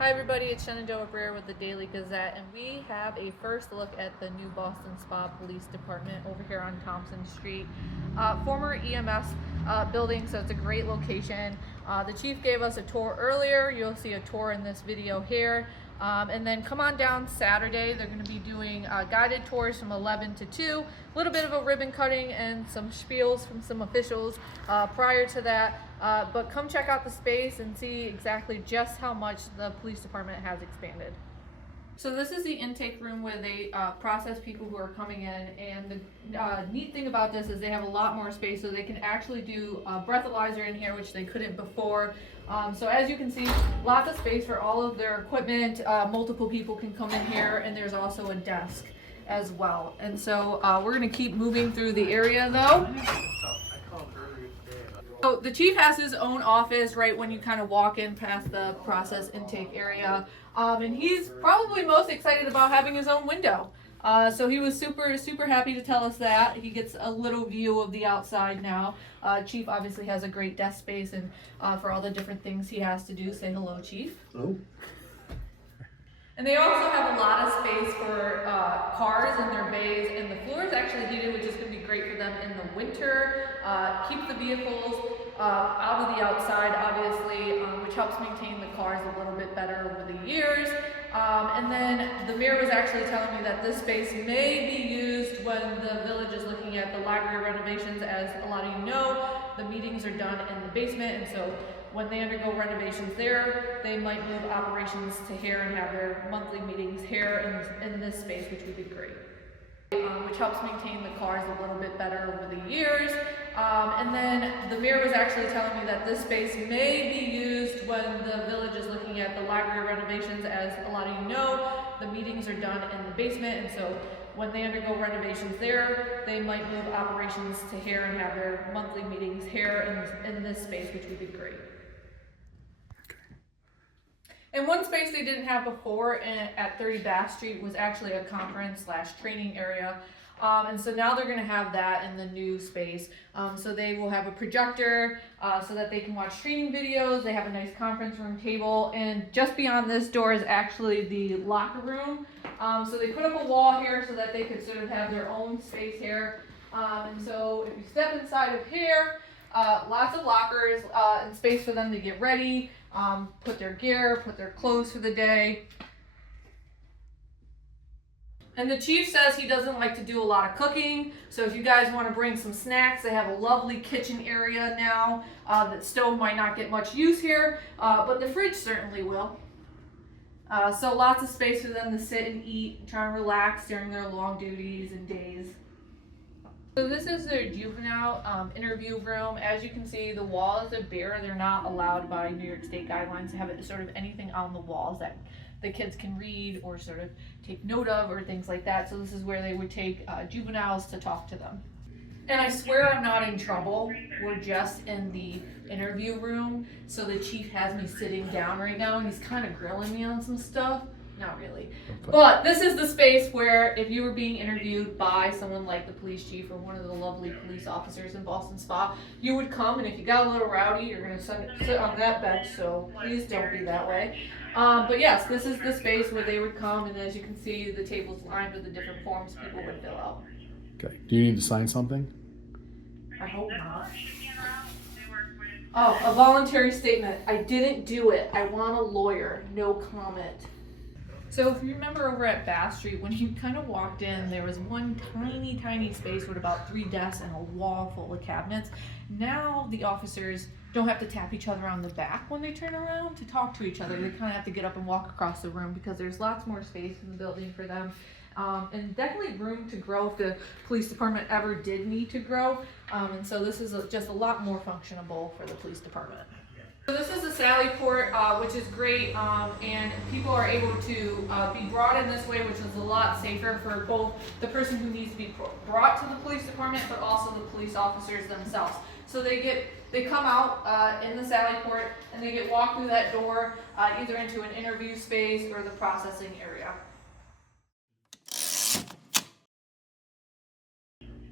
Hi everybody, it's Shenandoah Briere with the Daily Gazette, and we have a first look at the new Ballston Spa Police Department over here on Thompson Street. Former EMS building, so it's a great location. The chief gave us a tour earlier. You'll see a tour in this video here. And then come on down Saturday. They're going to be doing guided tours from 11 to 2, a little bit of a ribbon cutting and some spiels from some officials prior to that. But come check out the space and see exactly just how much the police department has expanded. So this is the intake room where they process people who are coming in, and the neat thing about this is they have a lot more space, so they can actually do a breathalyzer in here, which they couldn't before. So as you can see, lots of space for all of their equipment. Multiple people can come in here, and there's also a desk as well. And so we're going to keep moving through the area though. So the chief has his own office right when you kind of walk in past the process intake area. And he's probably most excited about having his own window. So he was super happy to tell us that. He gets a little view of the outside now. Chief obviously has a great desk space, and for all the different things he has to do. Say hello, Chief. Hello. And they also have a lot of space for cars in their bays, and the floor is actually heated, which is going to be great for them in the winter. Keep the vehicles out of the outside, obviously, which helps maintain the cars a little bit better over the years. And then the mayor was actually telling me that this space may be used when the village is looking at the library renovations. As a lot of you know, the meetings are done in the basement, and so when they undergo renovations there, they might move operations to here and have their monthly meetings here in this space, which would be great. Which helps maintain the cars a little bit better over the years. And then the mayor was actually telling me that this space may be used when the village is looking at the library renovations. As a lot of you know, the meetings are done in the basement, and so when they undergo renovations there, they might move operations to here and have their monthly meetings here in this space, which would be great. And one space they didn't have before at 30 Bass Street was actually a conference/training area. And so now they're going to have that in the new space. So they will have a projector so that they can watch training videos. They have a nice conference room table. And just beyond this door is actually the locker room. So they put up a wall here so that they could sort of have their own space here. And so if you step inside of here, lots of lockers and space for them to get ready. Put their gear, put their clothes for the day. And the chief says he doesn't like to do a lot of cooking, so if you guys want to bring some snacks, they have a lovely kitchen area now. That stove might not get much use here, but the fridge certainly will. So lots of space for them to sit and eat, try and relax during their long duties and days. So this is their juvenile interview room. As you can see, the walls are bare. They're not allowed by New York State guidelines to have sort of anything on the walls that the kids can read or sort of take note of or things like that. So this is where they would take juveniles to talk to them. And I swear I'm not in trouble. We're just in the interview room. So the chief has me sitting down right now, and he's kind of grilling me on some stuff. Not really. But this is the space where if you were being interviewed by someone like the police chief or one of the lovely police officers in Ballston Spa, you would come, and if you got a little rowdy, you're going to sit on that bench, so please don't be that way. But yes, this is the space where they would come, and as you can see, the table's lined with the different forms people would fill out. Okay. Do you need to sign something? I hope not. Oh, a voluntary statement. I didn't do it. I want a lawyer. No comment. So if you remember over at Bass Street, when you kind of walked in, there was one tiny space with about 3 desks and a wall full of cabinets. Now the officers don't have to tap each other on the back when they turn around to talk to each other. They kind of have to get up and walk across the room because there's lots more space in the building for them. And definitely room to grow if the police department ever did need to grow. And so this is just a lot more functionable for the police department. So this is the Sally Port, which is great, and people are able to be brought in this way, which is a lot safer for both the person who needs to be brought to the police department, but also the police officers themselves. So they come out in the Sally Port, and they get walked through that door, either into an interview space or the processing area.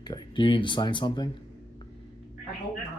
Okay. Do you need to sign something? I hope not.